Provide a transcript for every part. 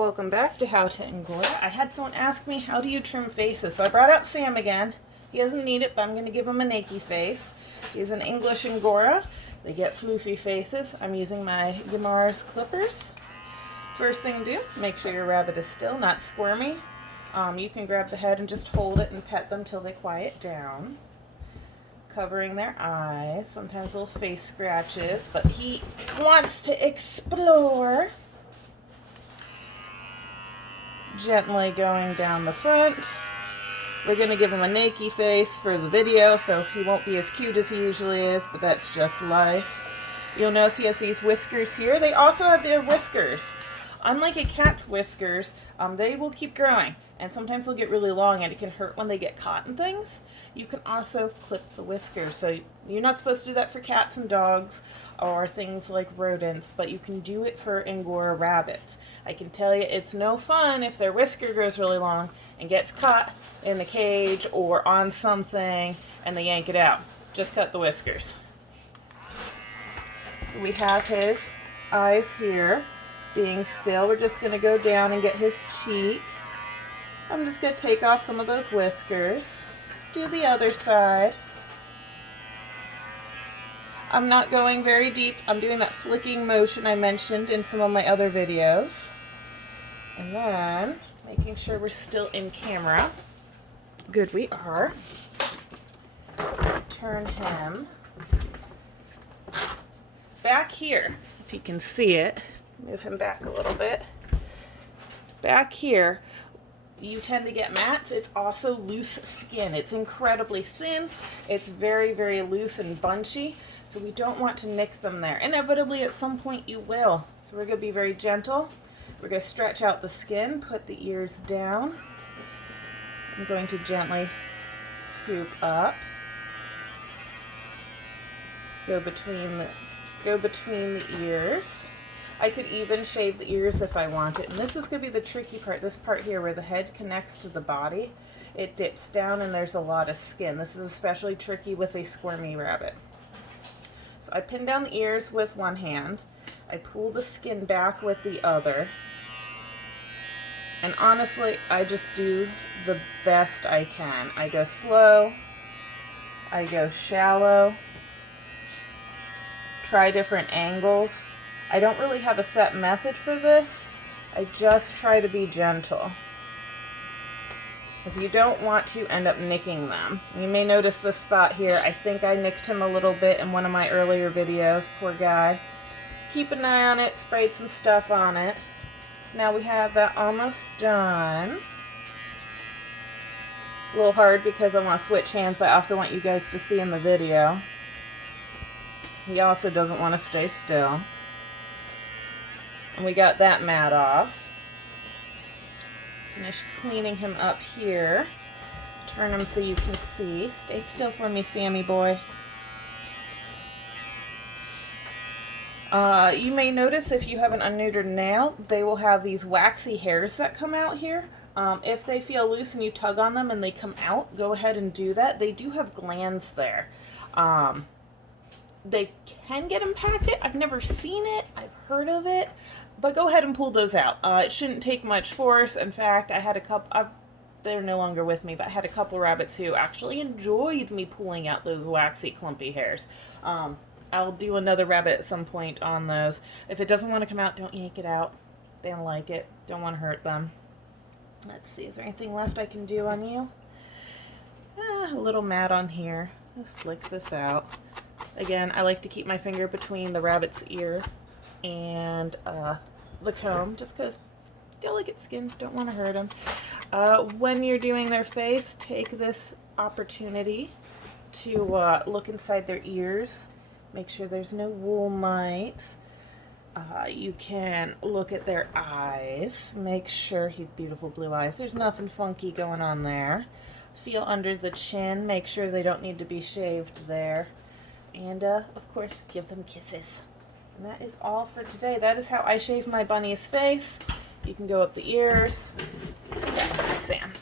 welcome back to How To Angora. I had someone ask me, how do you trim faces? So I brought out Sam again. He doesn't need it, but I'm going to give him a naked face. He's an English Angora. They get floofy faces. I'm using my Yamar's clippers. First thing to do, make sure your rabbit is still, not squirmy. You can grab the head and just hold it and pet them till they quiet down. Covering their eyes, sometimes little face scratches, but he wants to explore. Gently going down the front. We're going to give him a naked face for the video, so he won't be as cute as he usually is, but that's just life. You'll notice he has these whiskers here. They also have their whiskers. Unlike a cat's whiskers, they will keep growing, and sometimes they'll get really long, and it can hurt when they get caught in things. You can also clip the whiskers, so you're not supposed to do that for cats and dogs or things like rodents, but you can do it for Angora rabbits. I can tell you it's no fun if their whisker grows really long and gets caught in the cage or on something and they yank it out. Just cut the whiskers. So we have his eyes here being still. We're just going to go down and get his cheek. I'm just going to take off some of those whiskers. Do the other side. I'm not going very deep. I'm doing that flicking motion I mentioned in some of my other videos. And then, making sure we're still in camera. Good, we are. Turn him back here, if you can see it. Move him back a little bit. Back here, you tend to get mats. It's also loose skin. It's incredibly thin. It's very, very loose and bunchy. So we don't want to nick them there. Inevitably, at some point, you will. So we're going to be very gentle. We're going to stretch out the skin, put the ears down. I'm going to gently scoop up. Go between the ears. I could even shave the ears if I wanted. And this is going to be the tricky part, this part here where the head connects to the body. It dips down and there's a lot of skin. This is especially tricky with a squirmy rabbit. So I pin down the ears with one hand. I pull the skin back with the other. And honestly, I just do the best I can. I go slow. I go shallow. Try different angles. I don't really have a set method for this. I just try to be gentle, because you don't want to end up nicking them. You may notice this spot here. I think I nicked him a little bit in one of my earlier videos. Poor guy. Keep an eye on it. Sprayed some stuff on it. So now we have that almost done. A little hard because I want to switch hands, but I also want you guys to see in the video. He also doesn't want to stay still. And we got that mat off. Finish cleaning him up here. Turn him so you can see. Stay still for me, Sammy boy. You may notice if you have an unneutered nail, they will have these waxy hairs that come out here. If they feel loose and you tug on them and they come out, go ahead and do that. They do have glands there. They can get impacted. I've never seen it. I've heard of it. But go ahead and pull those out. It shouldn't take much force. In fact, I had a couple, they're no longer with me, but I had a couple rabbits who actually enjoyed me pulling out those waxy, clumpy hairs. I'll do another rabbit at some point on those. If it doesn't want to come out, don't yank it out. They don't like it. Don't want to hurt them. Let's see, is there anything left I can do on you? A little mat on here. Let's flick this out. Again, I like to keep my finger between the rabbit's ear and the comb, just because delicate skin, don't want to hurt them. When you're doing their face, take this opportunity to look inside their ears. Make sure there's no wool mites. You can look at their eyes. Make sure he had beautiful blue eyes. There's nothing funky going on there. Feel under the chin. Make sure they don't need to be shaved there. And, of course, give them kisses. And that is all for today. That is how I shave my bunny's face. You can go up the ears. Yeah, Sam.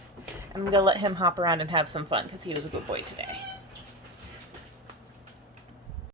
And I'm going to let him hop around and have some fun because he was a good boy today.